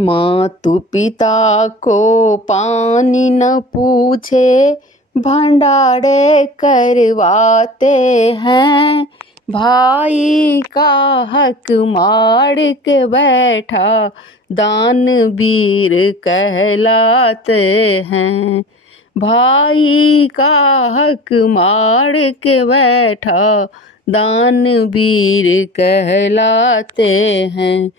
मातु पिता को पानी न पूछे भंडारे करवाते हैं। भाई का हक मार के बैठा दानवीर कहलाते हैं। भाई का हक मार के बैठा दानवीर कहलाते हैं।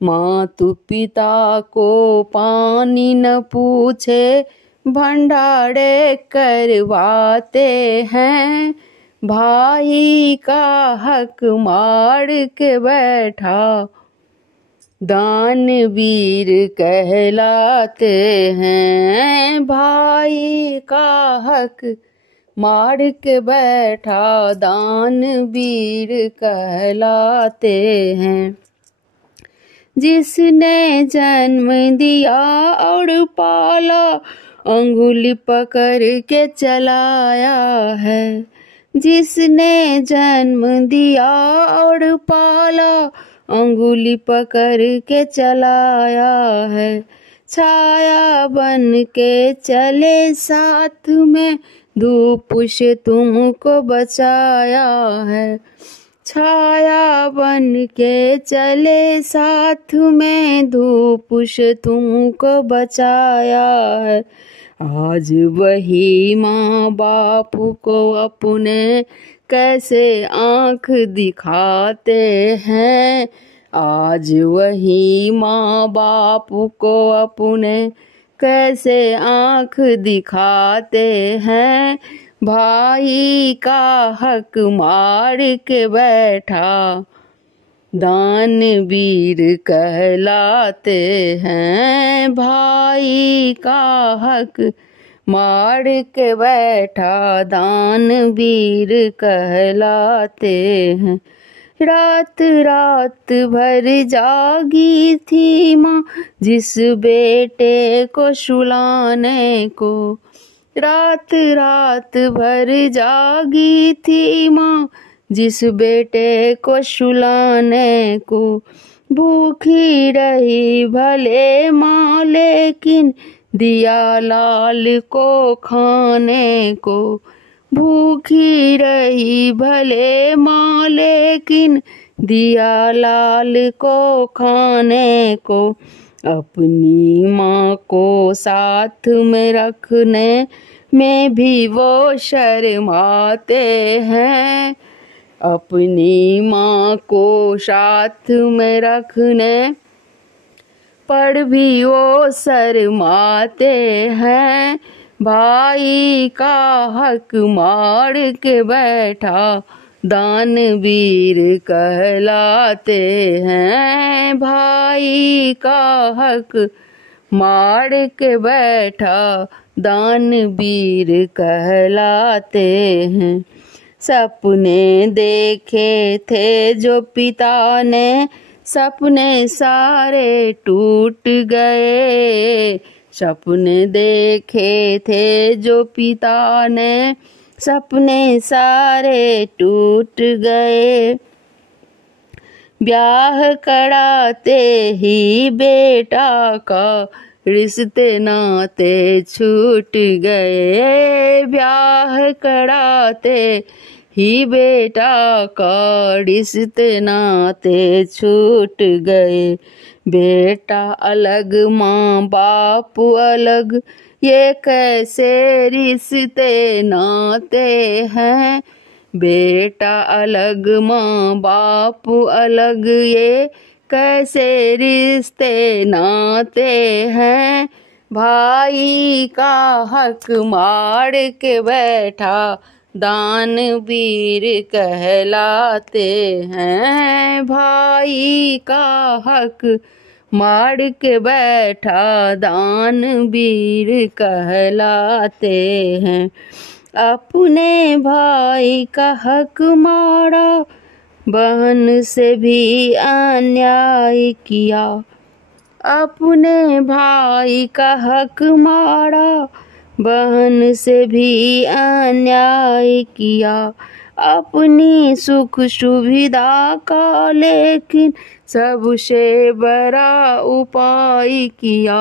मातु पिता को पानी न पूछे भंडारे करवाते हैं। भाई का हक मार के बैठा दानवीर कहलाते हैं। भाई का हक मार के बैठा दानवीर कहलाते हैं। जिसने जन्म दिया और पाला अंगुली पकड़ के चलाया है। जिसने जन्म दिया और पाला अंगुली पकड़ के चलाया है। छाया बन के चले साथ में धूप से तुमको बचाया है। छाया बन के चले साथ में धूप से तुमको बचाया है। आज वही माँ बाप को अपने कैसे आँख दिखाते हैं। आज वही माँ बाप को अपने कैसे आँख दिखाते हैं। भाई का हक मार के बैठा दानवीर कहलाते हैं। भाई का हक मार के बैठा दानवीर कहलाते हैं। रात रात भर जागी थी माँ जिस बेटे को सुलाने को। रात रात भर जागी थी माँ जिस बेटे को सुलाने को। भूखी रही भले माँ लेकिन दिया लाल को खाने को। भूखी रही भले माँ लेकिन दिया लाल को खाने को। अपनी माँ को साथ में रखने में भी वो शर्माते हैं। अपनी माँ को साथ में रखने पर भी वो शर्माते हैं। भाई का हक मार के बैठा दानवीर कहलाते हैं। भाई का हक मार के बैठा दानवीर कहलाते हैं। सपने देखे थे जो पिता ने सपने सारे टूट गए। सपने देखे थे जो पिता ने सपने सारे टूट गए। ब्याह कराते ही बेटा का रिश्ते नाते छूट गए। ब्याह कराते ही बेटा का रिश्ते नाते छूट गए। बेटा अलग माँ बाप अलग ये कैसे रिश्ते नाते हैं। बेटा अलग माँ बाप अलग ये कैसे रिश्ते नाते हैं। भाई का हक मार के बैठा दानवीर कहलाते हैं। भाई का हक मार के बैठा दानवीर कहलाते हैं। अपने भाई का हक मारा बहन से भी अन्याय किया। अपने भाई का हक मारा बहन से भी अन्याय किया। अपनी सुख सुविधा का लेकिन सबसे बड़ा उपाय किया।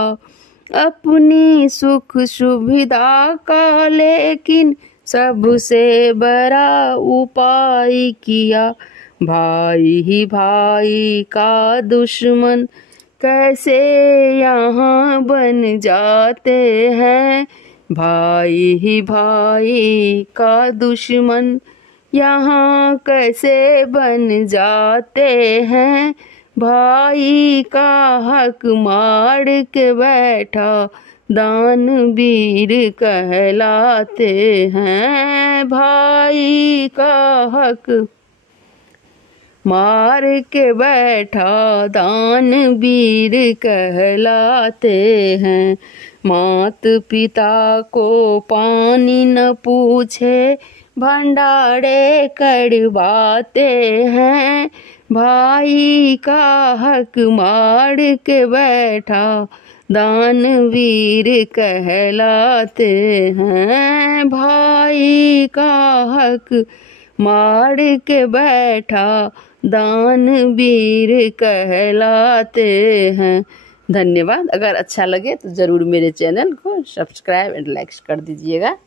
अपनी सुख सुविधा का लेकिन सबसे बड़ा उपाय किया। भाई ही भाई का दुश्मन कैसे यहाँ बन जाते हैं। भाई ही भाई का दुश्मन यहाँ कैसे बन जाते हैं। भाई का हक मार के बैठा दानवीर कहलाते हैं। भाई का हक मार के बैठा दानवीर कहलाते हैं। मात पिता को पानी न पूछे भंडारे करवाते हैं। भाई का हक मार के बैठा दानवीर कहलाते हैं। भाई का हक मार के बैठा दानवीर कहलाते हैं। धन्यवाद। अगर अच्छा लगे तो ज़रूर मेरे चैनल को सब्सक्राइब एंड लाइक कर दीजिएगा।